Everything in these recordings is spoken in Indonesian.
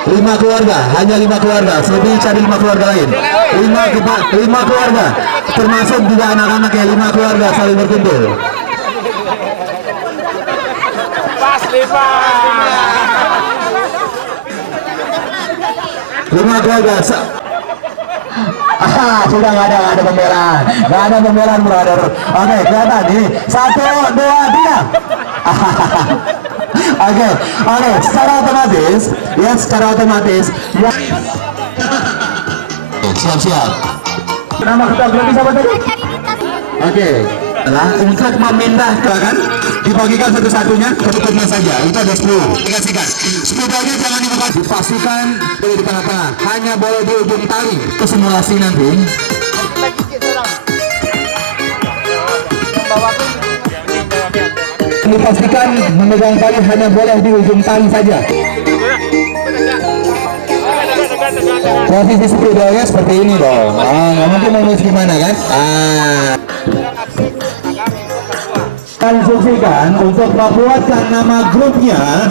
5 keluarga, hanya 5 keluarga. Selebih cari 5 keluarga lain. 5 keluarga, termasuk juga anak-anak ya. 5 keluarga saling berkumpul. Pas 5. 5 keluarga. Sudah nggak ada pembelaan, brother. Oke, kelihatan nih. 1, 2, 3. Oke, secara otomatis, ya secara otomatis. Ya. Siap. Nama ketua grogi siapa tadi? Oke. Untuk memindah kan dibagikan satu-satunya ketutupnya saja. Itu ada 10. Dikasihkan. 10 lagi jangan dibuka. Dipastikan boleh di tengah-tengah. Hanya boleh di ujung tali. Itu simulasi nanti. Dipastikan memegang tali hanya boleh di ujung tali saja. Posisi sepedanya seperti ini dong. Nggak mungkin mau gimana kan? Instruksikan untuk membuatkan nama grupnya.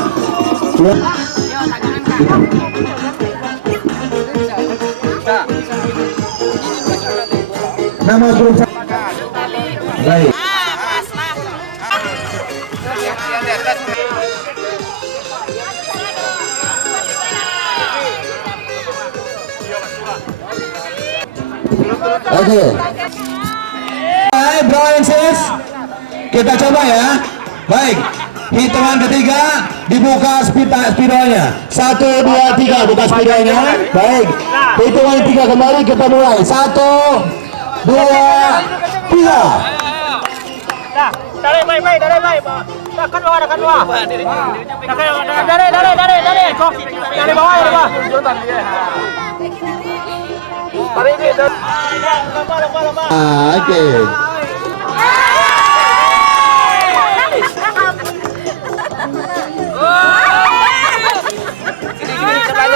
Nama grup. Baik. Oke. Hai bro and sis, kita coba ya. Baik, hitungan ketiga dibuka spidolnya. 1, 2, 3 buka spidolnya. Baik, hitungan ketiga kembali kita mulai. 1, 2, 3. Dari baik. Kan bawah. Dari bawah. Oke.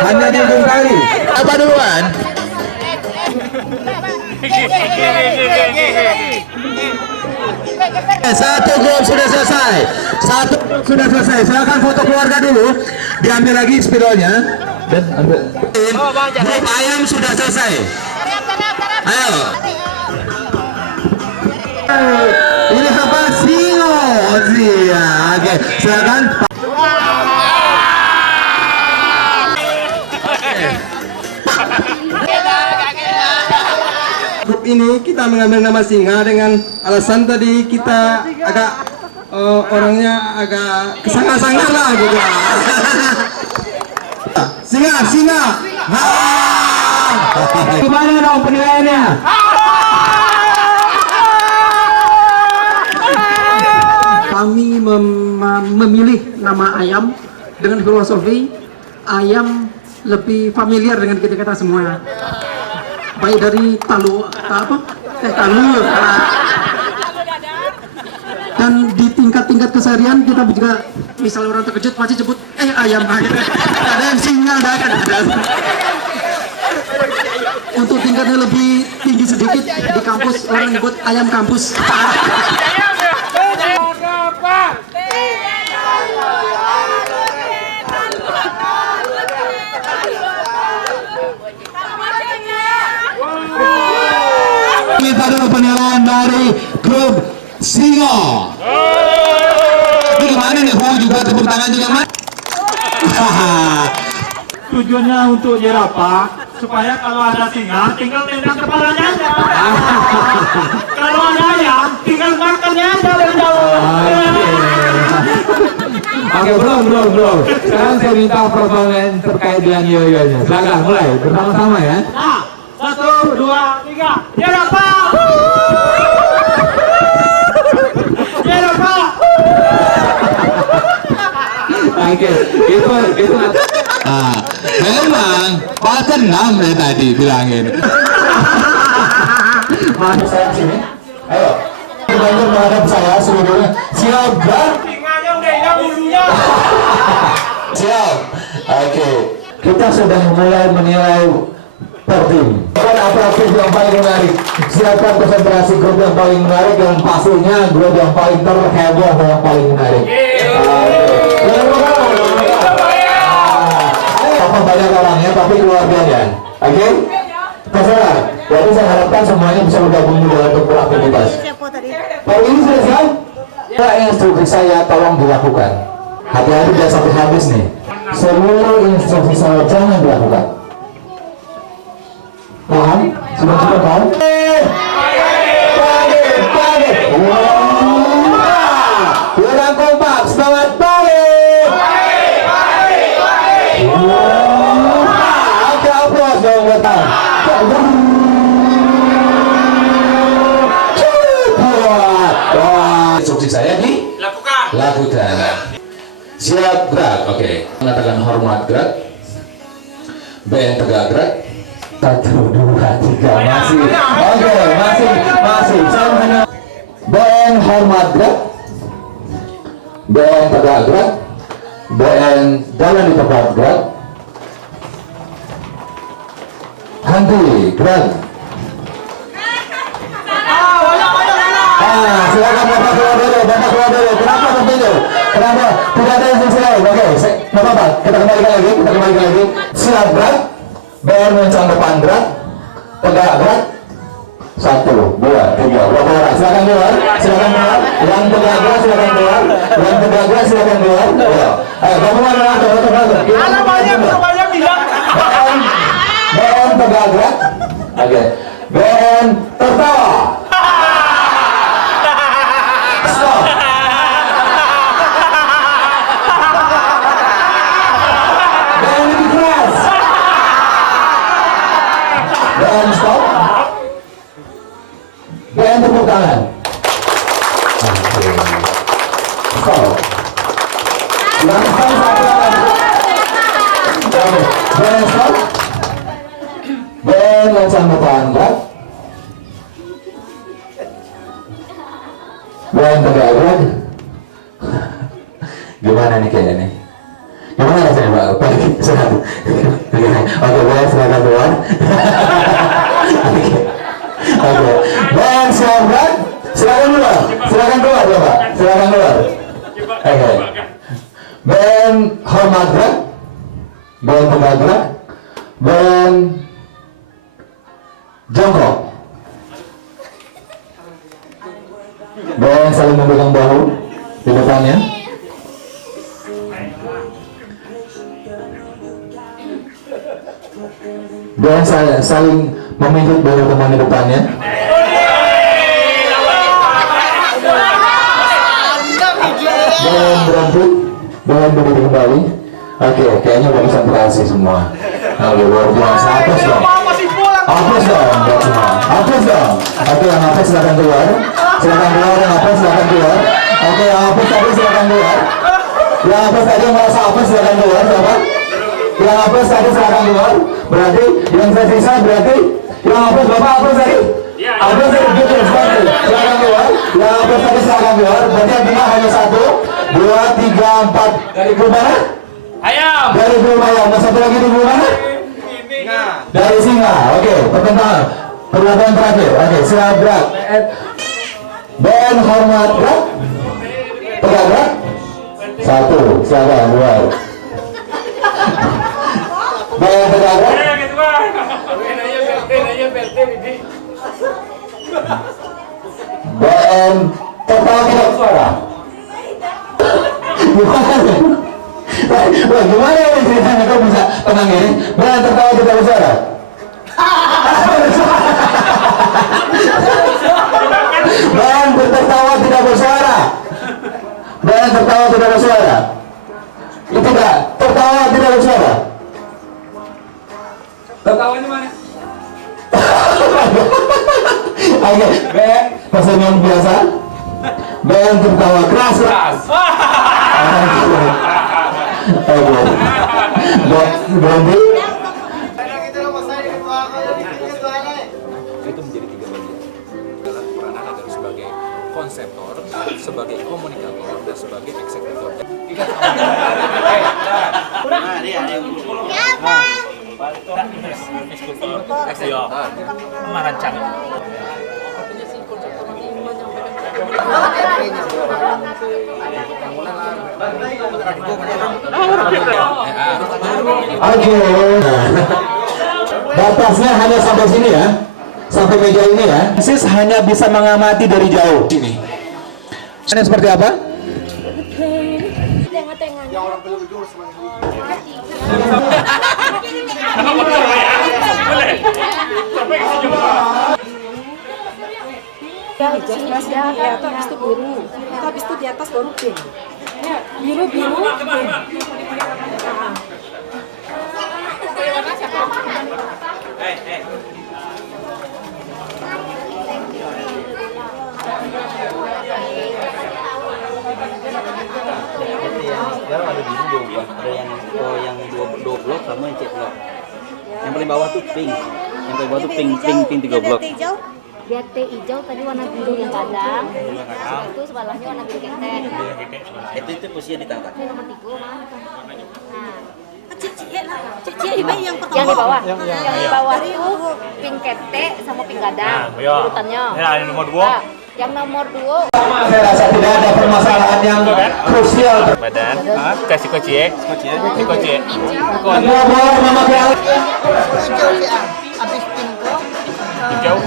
Hanya di ujung tali. Apa duluan? Satu grup sudah selesai. Silakan foto keluarga dulu. Diambil lagi spidolnya dan ambil. Grup ayam sudah selesai. Ayo. Ini apa? Singo. Iya. Oke. Silakan. Grup ini kita mengambil nama singa dengan alasan tadi kita agak orangnya agak kesanga-sanga lah gitu. Singa. Gimana dong penilaiannya? Kami memilih nama ayam dengan filosofi ayam lebih familiar dengan kita semua. Baik dari talu dan di tingkat keseharian kita juga misal orang terkejut pasti sebut ayam ada yang singa ada. Untuk tingkatnya lebih tinggi sedikit di kampus orang nyebut ayam kampus. Kita dulu penilaian dari grup Singo. Ini gimana nih? Juga tepuk tangan juga mas. Tujuannya untuk jerapah supaya kalau ada singa tinggal tendang kepalanya aja. Kalau ada ayam tinggal makannya aja dari jauh. Oke bro. Sekarang saya minta pertolongan terkait dengan yoyonya. Silakan mulai bersama-sama ya. Nah, 1, 2, 3, jerapah. Oke, itu. Memang paten 6 ya tadi bilangin. Masuk saya sini. Ayo. Kita menghadap saya seluruhnya. Siap, Bang? Singanya udah hilang bulunya. Siap. Oke. Kita sudah mulai menilai per tim. Apa tim yang paling menarik? Silakan konsentrasi grup yang paling menarik, yang pastinya grup yang paling terheboh yang paling menarik. apa banyak orangnya, tapi keluarganya. Oke? Terserah. Jadi saya harapkan semuanya bisa bergabung juga untuk beraktivitas. Kalau ini sudah siap? Instruksi saya tolong dilakukan. Hati-hati jangan sampai habis nih. Seluruh instruksi saya jangan dilakukan. Paham? Sudah cukup paham? Kurang kompak, semangat balik! Oke, aplaus dong datang. Instruksi saya lakukan. Siap gerak, oke. Mengatakan hormat gerak. BN tegak gerak. 1, 2, 3, masih. Oke, masih. Saya hanya BN hormat gerak. BN tegak gerak. BN jalan di tempat gerak. Henti gerak. Silakan Bapak keluar dulu. Kenapa tentunya? Kenapa? Tidak ada instruksi lain. Oke, nggak apa-apa. Kita kembalikan lagi. Siap gerak. BN mencang depan gerak. Tegak gerak. 1, 2, 3. Berapa orang? Silakan keluar. Yang tegak gerak silakan keluar. Ya. Ayo, gabungan langsung. banyak bilang. BN tegak gerak. Oke. BN tertawa. Stop. BN lebih keras. BN stop. BN tepuk tangan. Oke. Stop. Langsung satu lagi. Oke. BN stop. BN langsung depan gerak. BN tegak gerak. Gimana nih kayaknya nih? Gimana rasanya Pak? Oke, BN silakan keluar. Oke, BN siap gerak. Silakan keluar ya Pak. Silakan keluar. Oke. BN hormat gerak. BN tegak gerak. BN jongkok. BN saling memegang bahu di depannya. BN saling memijit bahu teman di depannya. BN berhenti. BN berdiri kembali. Oke, kayaknya udah bisa berhasil semua. Oke, luar biasa. Hapus dong buat semua. Hapus dong. Oke, yang hapus silakan keluar. Yang hapus silakan keluar. Oke, yang hapus tadi silakan keluar. Yang hapus tadi merasa hapus silakan keluar, siapa? Yang hapus tadi silakan keluar. Berarti yang tersisa berarti yang hapus Bapak hapus tadi. Hapus tadi gitu, silakan keluar. Yang hapus tadi silakan keluar. Berarti yang tinggal hanya 1, 2, 3, 4. Dari grup mana? Ayam. Dari grup ayam. Dan satu lagi di grup mana? Dari singa. Oke, pertentangan. Perlakuan terakhir. Oke, siap gerak. BN hormat gerak. Tegak gerak. 1, silakan keluar. BN tegak gerak. BN tertawa tidak bersuara. Wah, gimana ini ceritanya kau bisa tenang ini? BN tertawa tidak bersuara. BN tertawa tidak bersuara. BN tertawa tidak bersuara. Itu enggak, tertawa tidak bersuara. Tertawanya mana? Oke, BN tersenyum biasa. BN tertawa keras. Oke. Berhenti. Itu menjadi 3 bagian. Dalam peranan adalah sebagai konseptor, sebagai komunikator, dan sebagai eksekutor. Eksekutor, merancang. Oke. Batasnya hanya sampai sini ya. Sampai meja ini ya. Sis hanya bisa mengamati dari jauh sini. Ini seperti apa? Habis itu biru, habis itu di atas baru pink. Biru. Sekarang ada biru dua buah, ada yang dua blok sama yang cek blok. Yang paling bawah tuh pink, yang paling bawah tuh pink 3 blok. Dia teh hijau tadi warna biru yang kadang, itu sebelahnya warna biru ketek. Itu posisinya di tengah. Ini nomor 3 mah. Nah, Yang yang di bawah, yang di bawah itu pink ketek sama pink gadang urutannya. Ya, ini nomor 2. Nah, yang nomor 2 Saya rasa tidak ada permasalahan yang krusial. Badan, kasih kocie. Kedua boleh memakai alat. Hijau.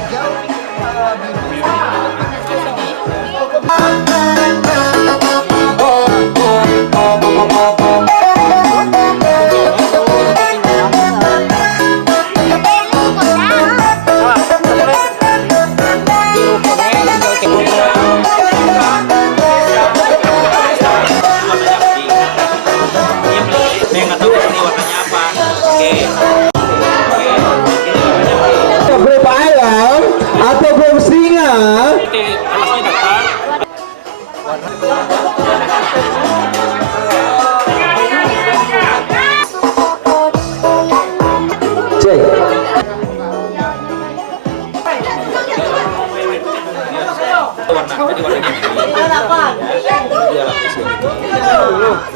Berupa ayam atau berupa singa. Cek.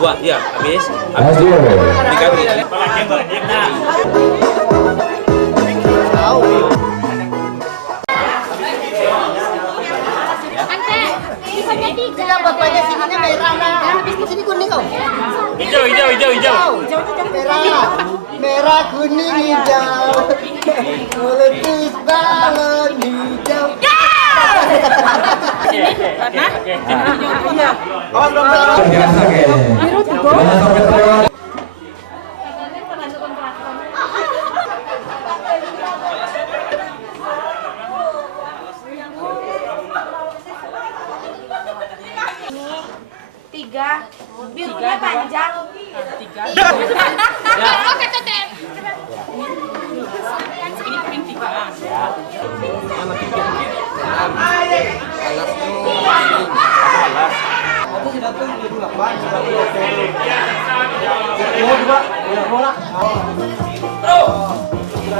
Dua, ya, habis. Hasil. Bilang bapaknya sininya merah nah. Habis itu sini kuning kau. Hijau. Merah kuning hijau. Melukis balon hijau. tiga, birunya panjang. Tiga.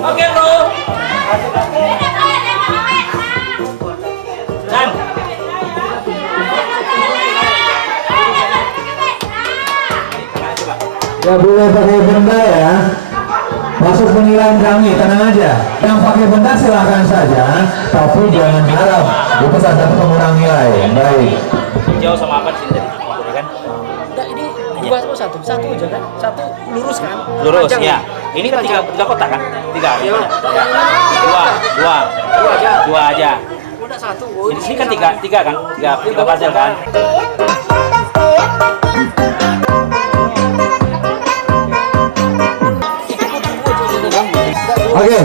Oke, bro. Dan Ya boleh pakai benda ya. Masuk penilaian kami, tenang aja. Yang pakai benda silahkan saja, tapi jangan harap. Itu salah satu pengurang nilai. Baik. hijau sama apa di sini tadi? Boleh kan? Enggak, ini dua atau satu aja kan? Satu lurus kan? Lurus Panjang ya. Ini kan tiga kotak kan? Tiga. Iya. Dua aja. Udah satu. Di sini kan tiga kan? Tiga puzzle kan? Oke,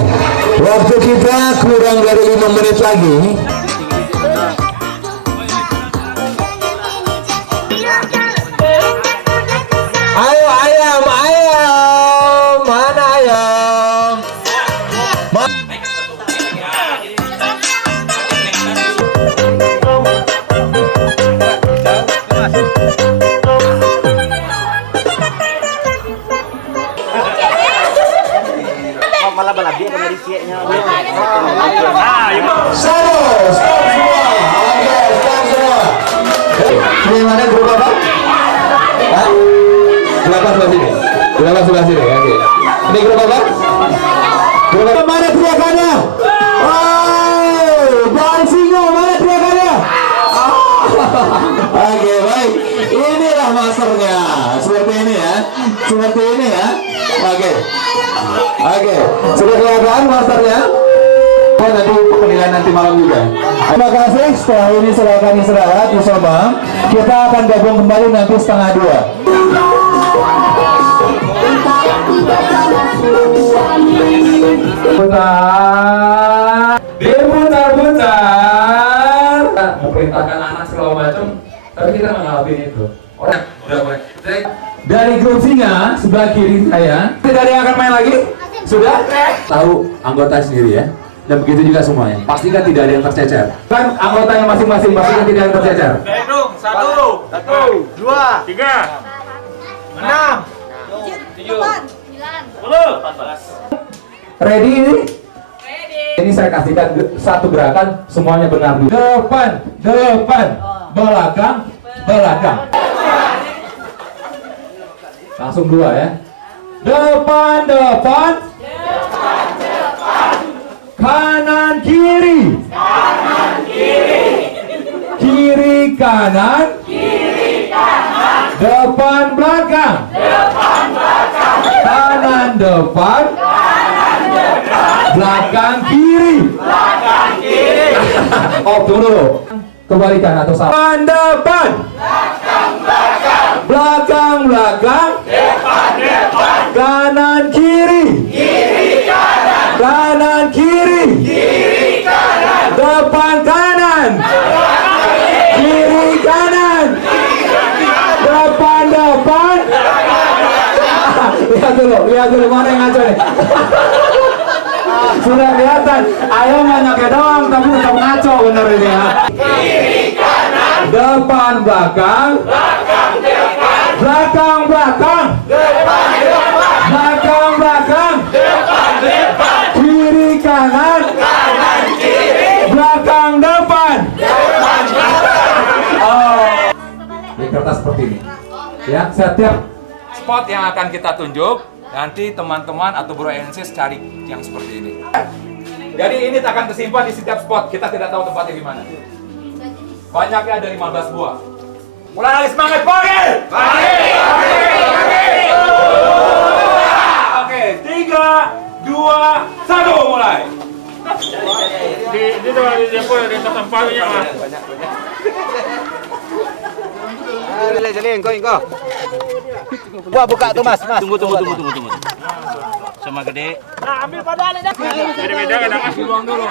waktu kita kurang dari 5 menit lagi. Ayo ayam, mana ayam? Malah balap dia dari sieknya. Stop semua. Oke, stop semua. Ini mana grup apa? Hah? Kenapa sebelah sini? Kenapa sebelah sini? Oke. Ini grup apa? Grup apa? Mana teriakannya? Oh, Bang Singo, mana teriakannya? Oke, baik. ini ya. Oke. Sudah kelihatan masternya? Oh, nanti penilaian nanti malam juga. Terima kasih. Setelah ini silakan istirahat di sofa. Kita akan gabung kembali nanti 1:30. Diputar-putar memerintahkan anak segala macam, tapi kita nggak ngalamin itu. Orang udah mulai dari grup singa sebelah kiri saya. Tidak ada yang akan main lagi? Sudah? Tahu anggota sendiri ya. Dan begitu juga semuanya. Pastikan tidak ada yang tercecer. Kan anggotanya masing-masing pastikan tidak ada yang tercecer. Hitung 1, 2, 3, 6, 7, 10. Ready ini? Ini saya kasihkan satu gerakan, semuanya benar dulu. Depan, belakang. Langsung dua ya. Depan. Kanan kiri. Kiri kanan. Depan belakang. Kanan depan. Belakang kiri. Oh, tunggu dulu. Kebalikan atau salah? Depan. Belakang. Kanan kiri. Kanan kiri. Depan kanan. Kiri kanan. Depan. Lihat dulu mana yang ngaco nih. Sudah kelihatan, ayam banyaknya doang, tapi tetap ngaco bener ini ya. Kiri kanan. Depan belakang. Belakang. Belakang. Kiri kanan. Belakang depan. Oh. Di kertas seperti ini. Ya, setiap Spot yang akan kita tunjuk, nanti teman-teman atau Bro NCS cari yang seperti ini. Jadi ini akan tersimpan di setiap spot. Kita tidak tahu tempatnya di mana. Banyaknya ada 15 buah. Mulai lagi semangat, panggil! Oke, 3, 2, 1, mulai. Di dapur ada tempatnya Mas. Buka tuh mas. Tunggu. Sama gede. Beda-beda kadang kasih uang dulu.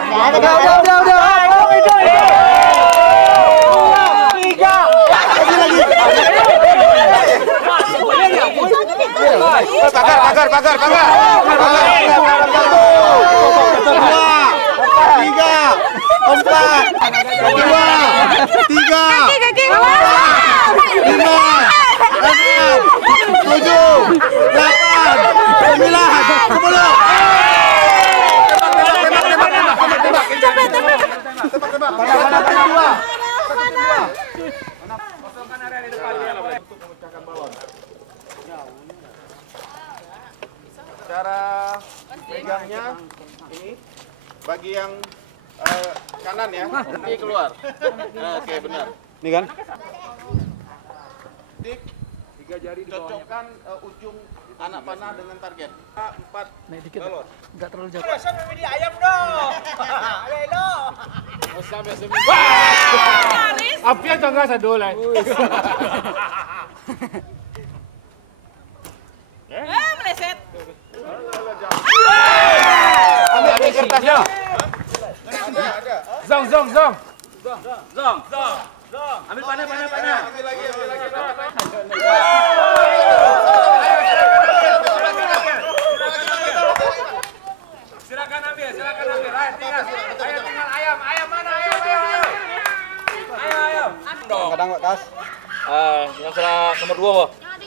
Cara pegangnya ini bagi yang kanan ya, ini keluar. Oke, benar. Ini kan? Dik, 3 jari cocokkan ujung anak panah dengan target. 4 balon. Enggak terlalu jauh. Api atau enggak sadol lah. Meleset. Ambil kertasnya. Zong. Ambil panah. Ambil lagi. Silakan ambil. Tinggal ayam. Ayam mana? Ayam. Kadang kok tas. Yang salah nomor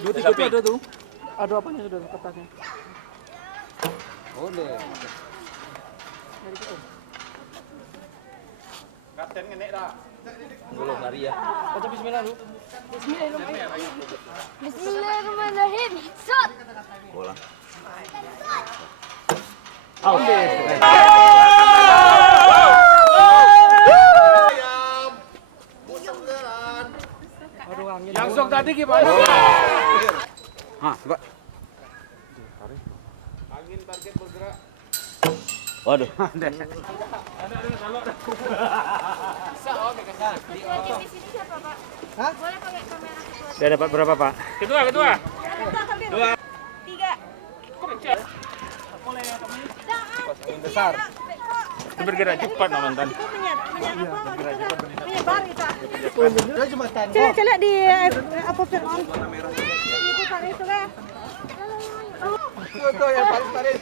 2 2, 3 itu ada tuh. Ada apanya sudah kertasnya? Kapten ngenek dah. Belum lari ya. Baca bismillah dulu. Bismillahirrahmanirrahim. Shot. Bola. Yang sok tadi gimana? Coba. Waduh. Udah dapat berapa, Pak? Kedua. Besar. Bergerak cepat nonton. Coba di apa Firman? Itu kan itu kan. Tuh ya, Paris.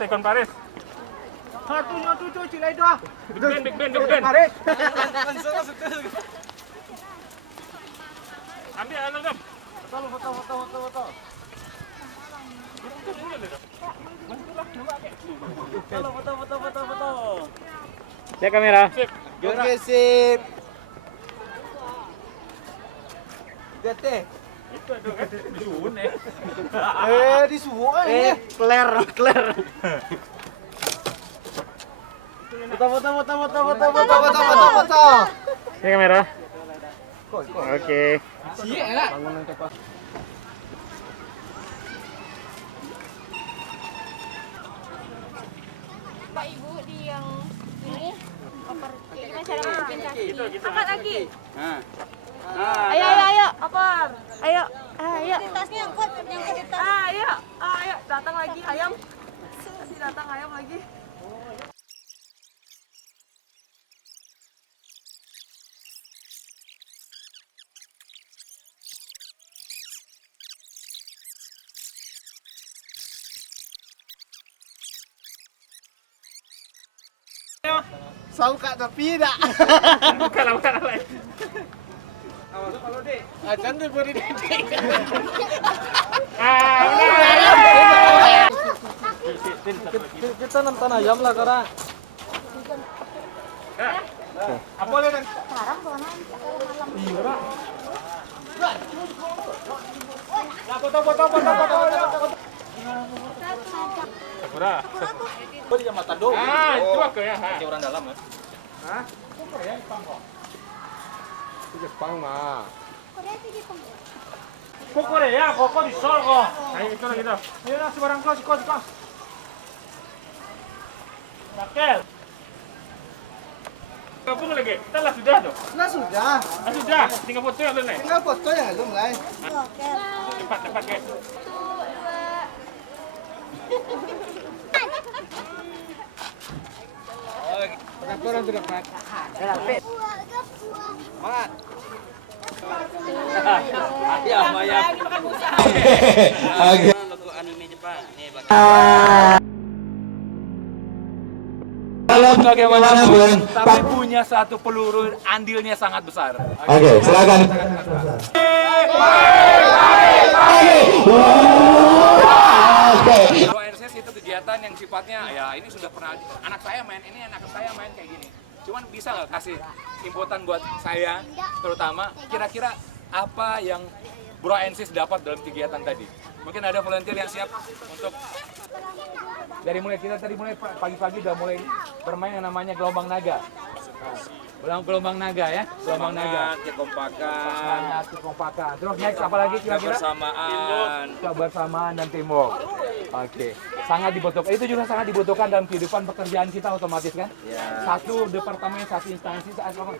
Ikon Paris. Satunya tuh cilai doa. Big Ben. Paris. Ambil alam. Foto. Lihat kamera. Oke, sip. Dete. Di suwo Clear. Foto. Lihat kamera. Oke. Pak Ibu di yang ini gimana cara masukin kaki? Angkat kaki. Ayo, opor. Ayo. Tasnya angkut di tas. Ayo, datang lagi ayam. Datang ayam lagi. Sauka tapi tidak. Bukan apa. Acan tuh beri dedek. Kita nonton ayam lah korang. Apa boleh kan? Sekarang kemana? Malam. Iya. Foto. Berapa? Kok di jambatan dong? Dua ke ya. Di orang dalam ya. Jepang mah. Kok Korea, kok di Seoul kok. Ayo kita. Ayo lah sebarang kos. Pakel. Gabung lagi. Kita lah sudah tuh. Nah sudah. Sudah. Tinggal foto yang lain. Tinggal foto ya belum guys. Cepat guys. Orang sudah dapat. Mat. Iya, Maya. Oke. Logo anime Jepang. Nih, Kalau bagaimana pun, Tapi punya satu peluru andilnya sangat besar. Oke, silakan. Kalau RCS itu kegiatan yang sifatnya ya ini sudah pernah anak saya main kayak gini. Cuman bisa nggak kasih inputan buat saya terutama kira-kira apa yang Bro NCS dapat dalam kegiatan tadi? Mungkin ada volunteer yang siap untuk kita tadi mulai pagi-pagi udah mulai bermain yang namanya gelombang naga. Gelombang naga ya, gelombang naga. Kekompakan. Terus next apa lagi kira-kira? Kebersamaan dan teamwork. Oke, sangat dibutuhkan. Itu juga sangat dibutuhkan dalam kehidupan pekerjaan kita otomatis kan? Satu departemen, satu instansi,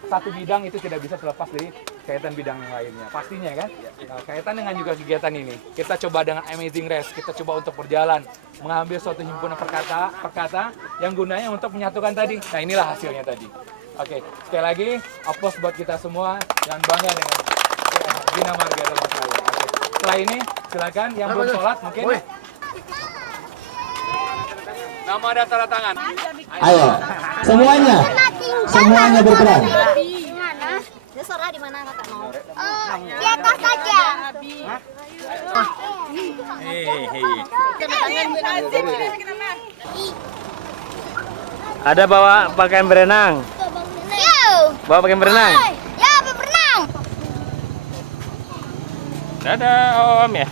satu bidang itu tidak bisa terlepas dari kaitan bidang yang lainnya. Pastinya kan? Nah, kaitan dengan juga kegiatan ini. Kita coba dengan Amazing Race, kita coba untuk berjalan mengambil suatu himpunan perkata yang gunanya untuk menyatukan tadi. Nah, inilah hasilnya tadi. Oke, sekali lagi aplaus buat kita semua dan bangga dengan Bina Marga dan Mas Ayu. Oke. Setelah ini silakan yang belum sholat mungkin nama dan tanda tangan. Ayo, semuanya berperan. Di mana? Ya Sora di mana kakak mau? Di atas saja. Ada bawa pakaian berenang. Bawa pakaian berenang. Ya, berenang. Dadah Om ya.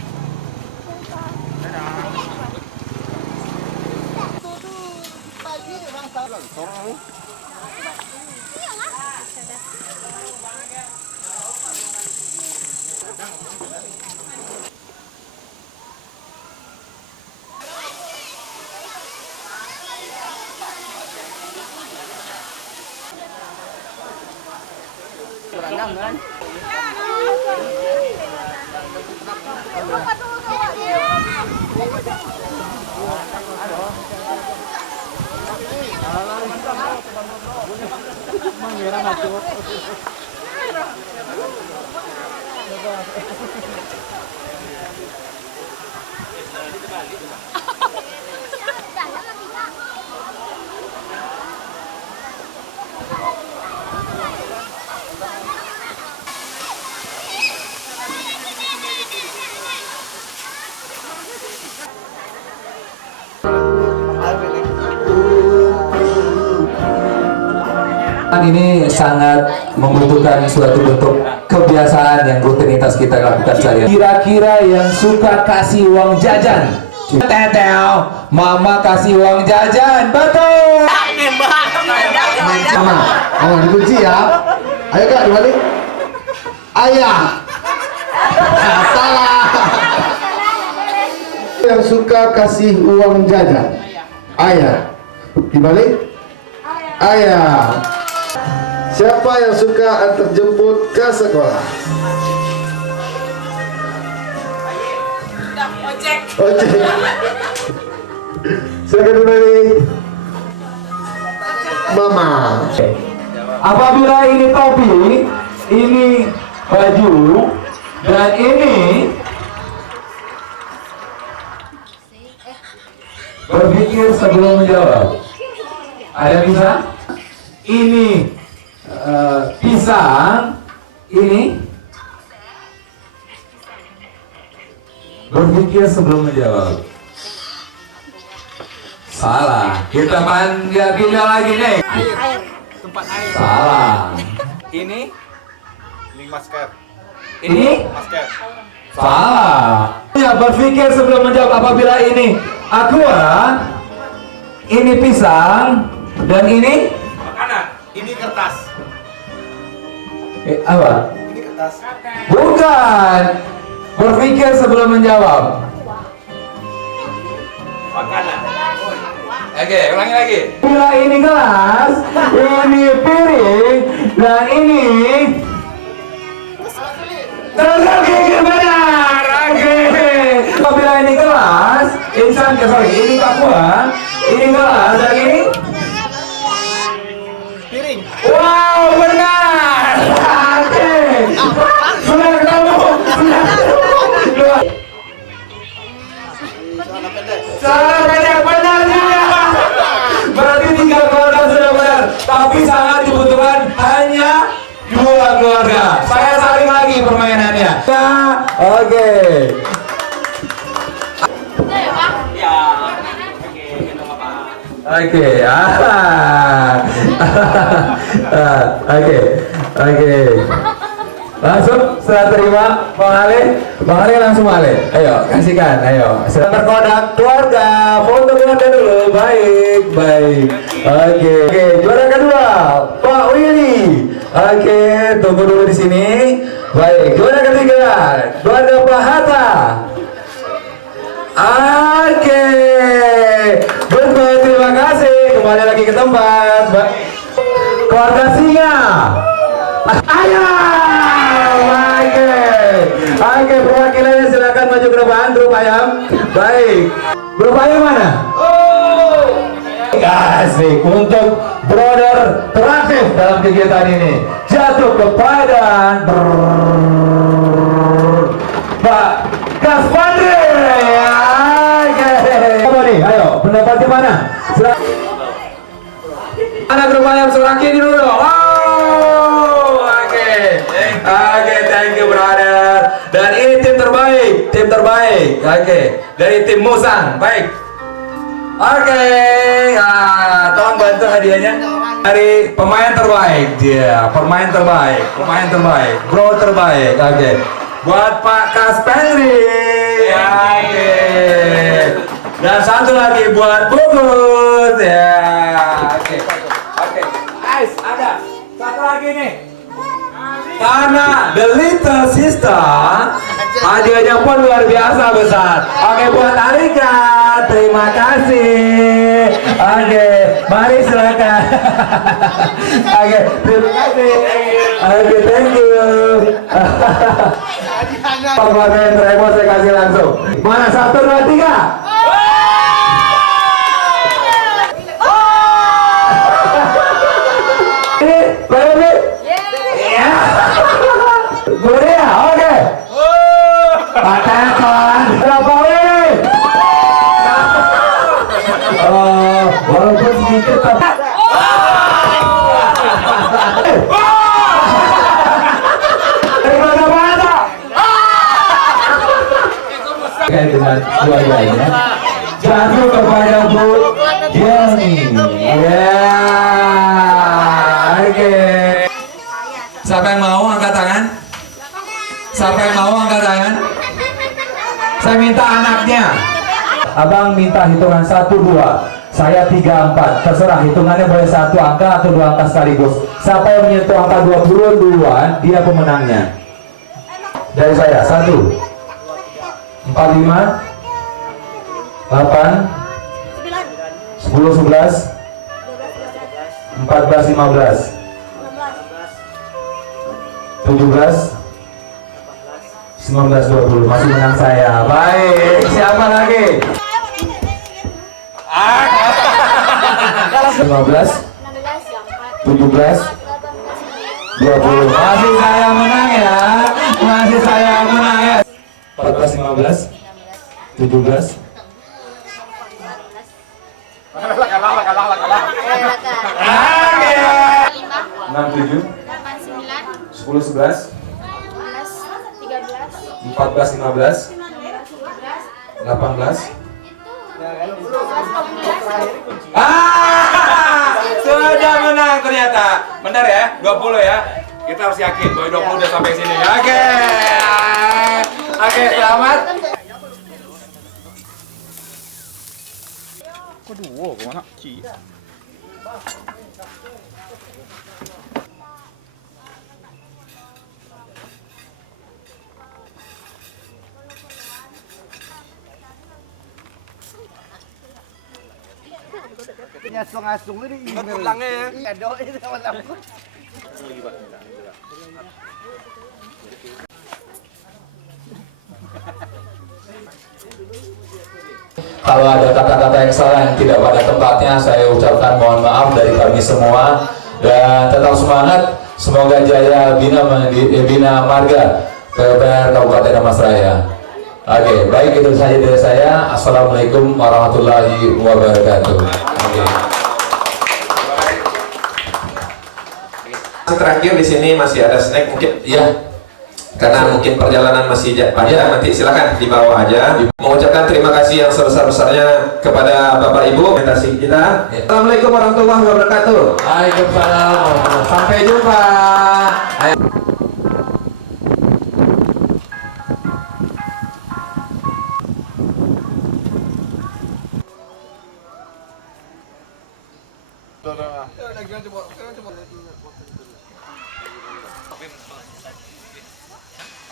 Ini sangat membutuhkan suatu bentuk kebiasaan yang rutinitas kita lakukan sehari-hari. Kira-kira yang suka kasih uang jajan? Tetel, mama kasih uang jajan, betul. Mama dikunci ya. Ayo kak dibalik. Ayah. Salah. Yang suka kasih uang jajan? Ayah. Dibalik. Ayah. Siapa yang suka antar jemput ke sekolah? Ojek. Silakan kembali. Mama. Apabila ini topi, ini baju, dan ini berpikir sebelum menjawab. Ada bisa? Ini pisang, ini berpikir sebelum menjawab. Salah. Kita pindah lagi nih. Tempat air. Salah. Ini masker. Ini Masker. salah. Ya, berpikir sebelum menjawab. Apabila ini aqua, ini pisang, dan ini Makanan. Ini kertas. apa? Ini kertas. Bukan. Berpikir sebelum menjawab. Makanan. Oke, ulangi lagi. Bila ini gelas, ini piring, dan ini terus benar. Oke. Apabila ini gelas, ini aqua, ini gelas, dan ini Piring. wow, benar. Oke. Sudah ketemu. Salah banyak benar juga. Berarti 3 keluarga sudah benar. Tapi sangat dibutuhkan hanya 2 keluarga. Saya saring lagi permainannya. Ya, oke. Oke, oke. Langsung setelah terima Bang Ale langsung Ale. Ayo kasihkan, ayo. Setelah terkodak keluarga, foto keluarga dulu. Baik. Oke. Juara kedua Pak Willy. Oke, tunggu dulu di sini. Baik. Juara ketiga keluarga Pak Hatta. Oke. Betul, terima kasih. Kembali lagi ke tempat. Keluarga Singa. Ayo. Oke, perwakilannya silakan maju ke depan, grup ayam. Baik. Grup ayam mana? Asik untuk brother terakhir dalam kegiatan ini. Jatuh kepada Pak Kaspandri. Apa nih? Ayo, pendapatnya mana? Mana grup ayam Suraki ini dulu? Oke, thank you brother. Dan ini tim terbaik. Oke, dari tim Musang. Baik. Oke, tolong bantu hadiahnya dari pemain terbaik. Pemain terbaik, bro terbaik. Oke, buat Pak Kaspandri. Oke. Dan satu lagi buat Bungkus. Oke. Guys, ada satu lagi nih. anak The Little Sister, hadiahnya pun luar biasa besar. Oke, buat Arika, terima kasih. Oke, mari silakan. Oke, terima kasih. Oke, thank you. Perbuatan Tremor saya kasih langsung. Mana 1, 2, 3. Ini, baby. Iya. Buria, oke. Pak Tepan, berapa ini? Oh, walaupun sedikit tapi. Dengan keluarganya jatuh kepada Bu Jenny. Ya, oke. Siapa yang mau angkat tangan? Siapa yang mau angkat tangan? Saya minta anaknya. Abang minta hitungan 1, 2. Saya 3, 4. Terserah hitungannya boleh 1 angka atau 2 angka sekaligus. Siapa yang menyentuh angka 20 duluan, dia pemenangnya. Dari saya 1, 4, 5, 8, 10, 11, 14, 15, 17, 19, 20. Masih menang saya. Baik, siapa lagi? 15, 17, 20. Masih saya menang ya. Masih saya menang ya. 14, 15, 17. Oke. 6, 7, 10, 11, 14, 15, 18. Sudah menang ternyata. Benar ya? 20 ya. Kita harus yakin bahwa 20 udah sampai sini. Oke. Oke, selamat. Kedua, kemana? Ci. Ngasung-ngasung ini tulangnya ya. Iya, doi sama lampu. Kalau ada kata-kata yang salah yang tidak pada tempatnya, saya ucapkan mohon maaf dari kami semua. Dan tetap semangat. Semoga jaya Bina Marga PUPR Kabupaten Amasraya. Oke, baik itu saja dari saya. Assalamualaikum warahmatullahi wabarakatuh. Oke. Terakhir di sini masih ada snack mungkin Ya. karena mungkin perjalanan masih panjang, nanti silakan dibawa aja. Mengucapkan terima kasih yang sebesar-besarnya kepada Bapak Ibu presentasi kita. Assalamualaikum warahmatullahi wabarakatuh. Waalaikumsalam. Sampai jumpa. Ayo.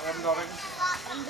Ayam goreng.